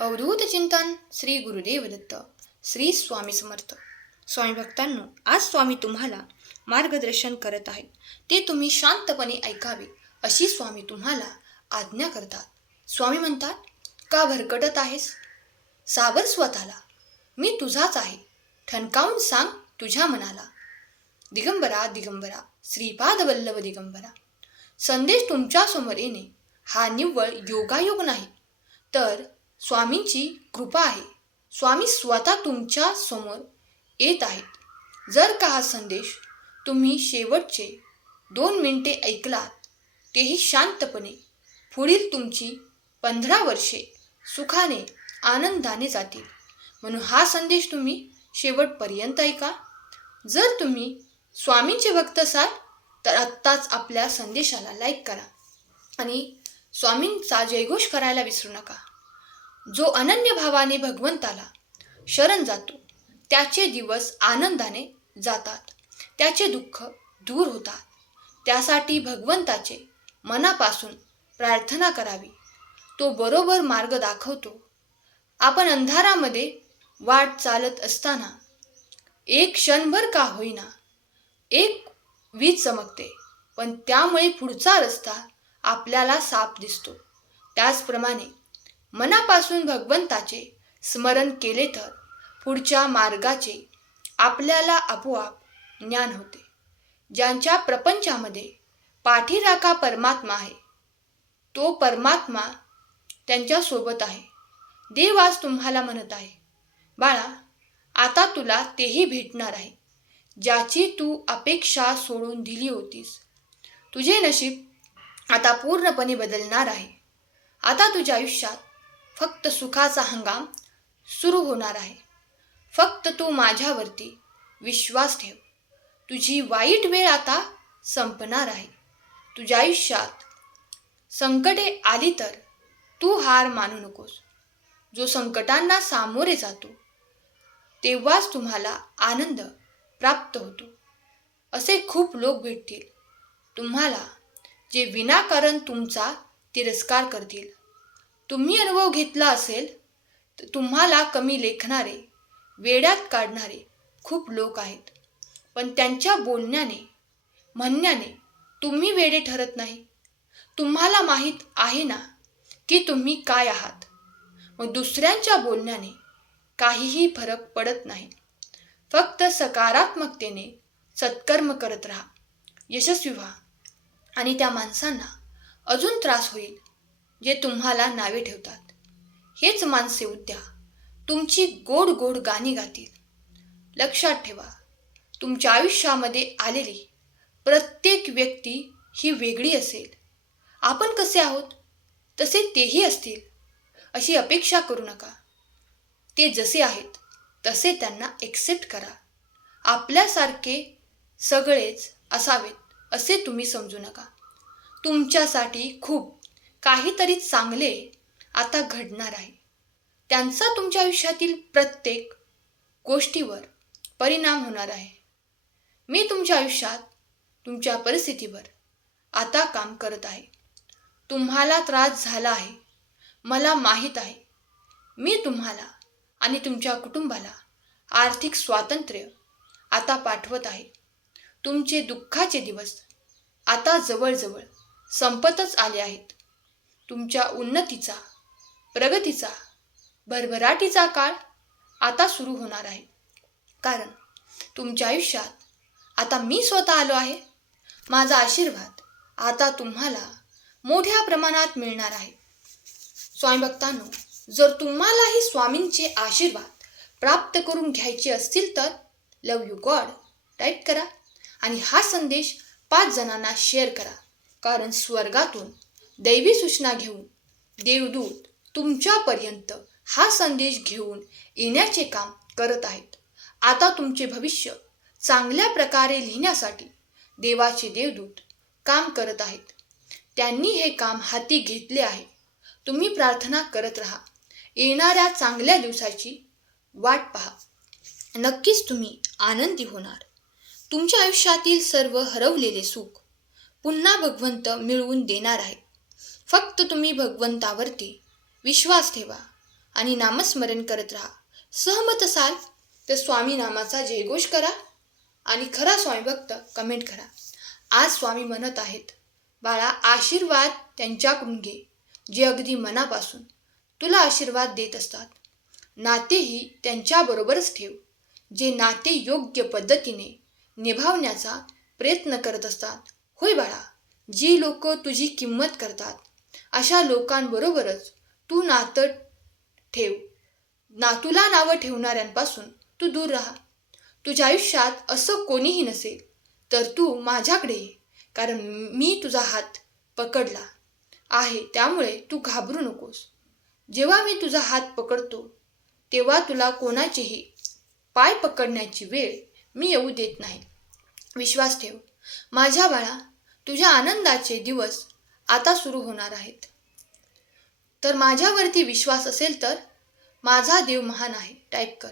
अवधूत चिंतन श्री गुरुदेव दत्त श्री स्वामी समर्थ. स्वामी भक्तांनो, आज स्वामी तुम्हाला मार्गदर्शन करत आहेत. ते तुम्ही शांतपणे ऐकावे अशी स्वामी तुम्हाला आज्ञा करतात. स्वामी म्हणतात, का भरकटत आहेस? सावर स्वतःला, मी तुझाच आहे. ठणकावून सांग तुझ्या मनाला. दिगंबरा दिगंबरा, श्रीपाद वल्लभ दिगंबरा. संदेश तुमच्या समोर येणे हा निव्वळ योगायोग नाही, तर स्वामींची कृपा आहे. स्वामी स्वतः तुमच्या समोर येत आहेत. जर का हा संदेश तुम्ही शेवटचे 2 मिनिटे ऐकलात, तेही शांतपणे, पुढील तुमची 15 वर्षे सुखाने आनंदाने जातील. म्हणून हा संदेश तुम्ही शेवटपर्यंत ऐका. जर तुम्ही स्वामींचे भक्त असाल तर आत्ताच आपल्या संदेशाला लाईक करा आणि स्वामींचा जयघोष करायला विसरू नका. जो अनन्य भावाने भगवंताला शरण जातो त्याचे दिवस आनंदाने जातात, त्याचे दुःख दूर होतात. त्यासाठी भगवंताचे मनापासून प्रार्थना करावी. तो बरोबर मार्ग दाखवतो. आपण अंधारामध्ये वाट चालत असताना एक क्षणभर का होईना एक वीज चमकते, पण त्यामुळे पुढचा रस्ता आपल्याला साफ दिसतो. त्याचप्रमाणे मनापासून भगवंताचे स्मरण केले तर पुढच्या मार्गाचे आपल्याला आपोआप ज्ञान होते. ज्यांच्या प्रपंचामध्ये पाठीराखा परमात्मा आहे, तो परमात्मा त्यांच्यासोबत आहे. देव आज तुम्हाला म्हणत आहे, बाळा, आता तुला तेही भेटणार आहे ज्याची तू अपेक्षा सोडून दिली होतीस. तुझे नशीब आता पूर्णपणे बदलणार आहे. आता तुझ्या आयुष्यात फक्त सुखाचा हंगाम सुरू होणार आहे. फक्त तू माझ्यावरती विश्वास ठेव. तुझी वाईट वेळ आता संपणार आहे. तुझ्या आयुष्यात संकटे आली तर तू हार मानू नकोस. जो संकटांना सामोरे जातो तेव्हाच तुम्हाला आनंद प्राप्त होतो. असे खूप लोक भेटतील तुम्हाला जे विनाकारण तुमचा तिरस्कार करतील. तुम्ही अनुभव घेतला असेल तर तुम्हाला कमी लेखणारे, वेड्यात काढणारे खूप लोक आहेत, पण त्यांच्या बोलण्याने, म्हणण्याने तुम्ही वेडे ठरत नाही. तुम्हाला माहीत आहे ना की तुम्ही काय आहात. मग दुसऱ्यांच्या बोलण्याने काहीही फरक पडत नाही. फक्त सकारात्मकतेने सत्कर्म करत राहा, यशस्वी व्हा. आणि त्या माणसांना अजून त्रास होईल जे तुम्हाला नावे ठेवतात. हेच माणसे उद्या तुमची गोड गोड गाणी गातील. लक्षात ठेवा, तुमच्या आयुष्यामध्ये आलेली प्रत्येक व्यक्ती ही वेगळी असेल. आपण कसे आहोत तसे तेही असतील अशी अपेक्षा करू नका. ते जसे आहेत तसे त्यांना एक्सेप्ट करा. आपल्यासारखे सगळेच असावेत असे तुम्ही समजू नका. तुमच्यासाठी खूप काहीतरी चांगले आता घडणार आहे. त्यांचा तुमच्या आयुष्यातील प्रत्येक गोष्टीवर परिणाम होणार आहे. मी तुमच्या आयुष्यात तुमच्या परिस्थितीवर आता काम करत आहे. तुम्हाला त्रास झाला आहे, मला माहीत आहे. मी तुम्हाला आणि तुमच्या कुटुंबाला आर्थिक स्वातंत्र्य आता पाठवत आहे. तुमचे दुःखाचे दिवस आता जवळजवळ संपतच आले आहेत. तुमच्या उन्नतीचा, प्रगतीचा, भरभराटीचा काळ आता सुरू होणार आहे. कारण तुमच्या आयुष्यात आता मी स्वतः आलो आहे. माझा आशीर्वाद आता तुम्हाला मोठ्या प्रमाणात मिळणार आहे. स्वामी भक्तांनो, जर तुम्हालाही स्वामींचे आशीर्वाद प्राप्त करून घ्यायचे असतील तर लव यू गॉड टाईप करा आणि हा संदेश 5 जणांना शेअर करा. कारण स्वर्गातून दैवी सूचना घेऊन देवदूत तुमच्यापर्यंत हा संदेश घेऊन येण्याचे काम करत आहेत. आता तुमचे भविष्य चांगल्या प्रकारे लिहिण्यासाठी देवाचे देवदूत काम करत आहेत. त्यांनी हे काम हाती घेतले आहे. तुम्ही प्रार्थना करत राहा. येणाऱ्या चांगल्या दिवसाची वाट पहा. नक्कीच तुम्ही आनंदी होणार. तुमच्या आयुष्यातील सर्व हरवलेले सुख पुन्हा भगवंत मिळवून देणार आहे. फक्त तुम्ही भगवंतावरती विश्वास ठेवा. आणि नामस्मरण करत राहा. सहमत असाल तर स्वामी नामाचा जयघोष करा आणि खरा स्वामी भक्त कमेंट करा. आज स्वामी म्हणत आहेत, बाळा आशीर्वाद त्यांच्याकडून घे जे अगदी मनापासून तुला आशीर्वाद देत असतात. नातेही त्यांच्याबरोबरच ठेव जे नाते योग्य पद्धतीने निभावण्याचा प्रयत्न करत असतात. होय बाळा, जी लोक तुझी किंमत करतात अशा लोकांबरोबरच तू नातं ठेव. तुला नावं ठेवणाऱ्यांपासून तू दूर राहा. तुझ्या आयुष्यात असं कोणीही नसेल तर तू माझ्याकडे ये, कारण मी तुझा हात पकडला आहे. त्यामुळे तू घाबरू नकोस. जेव्हा मी तुझा हात पकडतो तेव्हा तुला कोणाचेही पाय पकडण्याची वेळ मी येऊ देत नाही. विश्वास ठेव माझ्या बाळा. तुझ्या आनंदाचे दिवस आता सुरू होणार आहेत. तर माझ्यावरती विश्वास असेल तर माझा देव महान आहे टाईप कर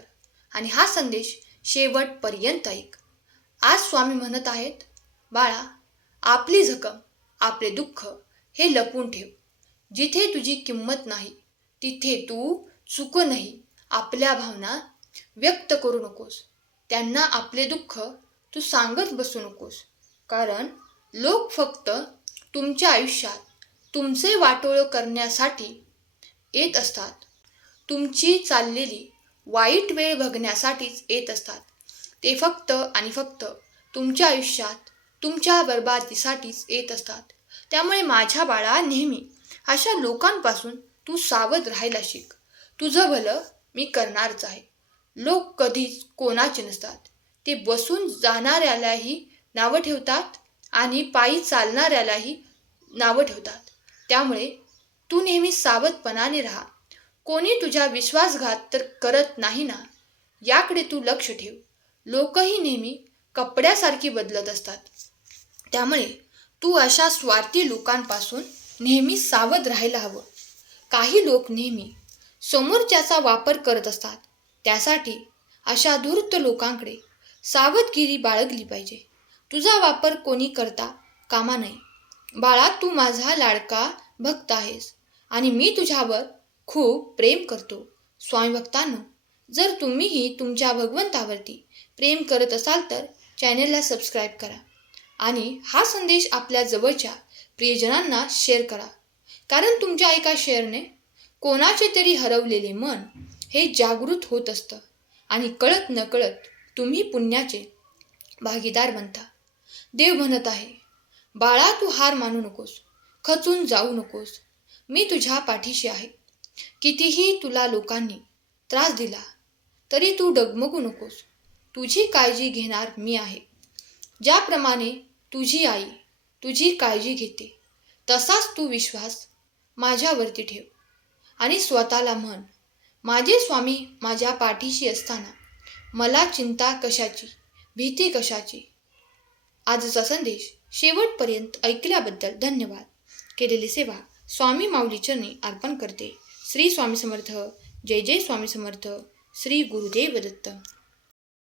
आणि हा संदेश शेवटपर्यंत ऐक. आज स्वामी म्हणत आहेत, बाळा आपली जखम आपले दुःख हे लपवून ठेव. जिथे तुझी किंमत नाही तिथे तू चुकूनही आपल्या भावना व्यक्त करू नकोस. त्यांना आपले दुःख तू सांगत बसू नकोस, कारण लोक फक्त तुमच्या आयुष्यात तुमचे वाटोळं करण्यासाठी येत असतात. तुमची चाललेली वाईट वेळ बघण्यासाठीच येत असतात. ते फक्त आणि फक्त तुमच्या आयुष्यात तुमच्या बरबादीसाठीच येत असतात. त्यामुळे माझ्या बाळा नेहमी अशा लोकांपासून तू सावध राहायला शिक. तुझं भलं मी करणारच आहे. लोक कधीच कोणाचे नसतात. ते बसून जाणाऱ्यालाही नावं ठेवतात आणि पायी चालणाऱ्यालाही नावं ठेवतात. त्यामुळे तू नेहमी सावधपणाने राहा. कोणी तुझा विश्वासघात तर करत नाही ना, याकडे तू लक्ष ठेव. लोकही नेहमी कपड्यासारखी बदलत असतात. त्यामुळे तू अशा स्वार्थी लोकांपासून नेहमी सावध राहायला हवं. काही लोक नेहमी समोरच्याचा वापर करत असतात. त्यासाठी अशा धूर्त लोकांकडे सावधगिरी बाळगली पाहिजे. तुझा वापर कोणी करता कामा नये. बाळा तू माझा लाडका भक्त आहेस आणि मी तुझ्यावर खूप प्रेम करतो. स्वामी भक्तांनो, जर तुम्हीही तुमच्या भगवंतावरती प्रेम करत असाल तर चॅनेलला सबस्क्राईब करा आणि हा संदेश आपल्या जवळच्या प्रियजनांना शेअर करा. कारण तुमच्या एका शेअरने कोणाचे तरी हरवलेले मन हे जागृत होत असतं आणि कळत नकळत तुम्ही पुण्याचे भागीदार बनता. देव म्हणत आहे, बाळा तू हार मानू नकोस, खचून जाऊ नकोस. मी तुझ्या पाठीशी आहे. कितीही तुला लोकांनी त्रास दिला तरी तू डगमगू नकोस. तुझी काळजी घेणार मी आहे. ज्याप्रमाणे तुझी आई तुझी काळजी घेते तसाच तू विश्वास माझ्यावरती ठेव आणि स्वतःला म्हण, माझे स्वामी माझ्या पाठीशी असताना मला चिंता कशाची, भीती कशाची. आजचा संदेश शेवटपर्यंत ऐकल्याबद्दल धन्यवाद. केलेली सेवा स्वामी माऊली चरणी अर्पण करते. श्री स्वामी समर्थ. जय जय स्वामी समर्थ. श्री गुरुदेव दत्त.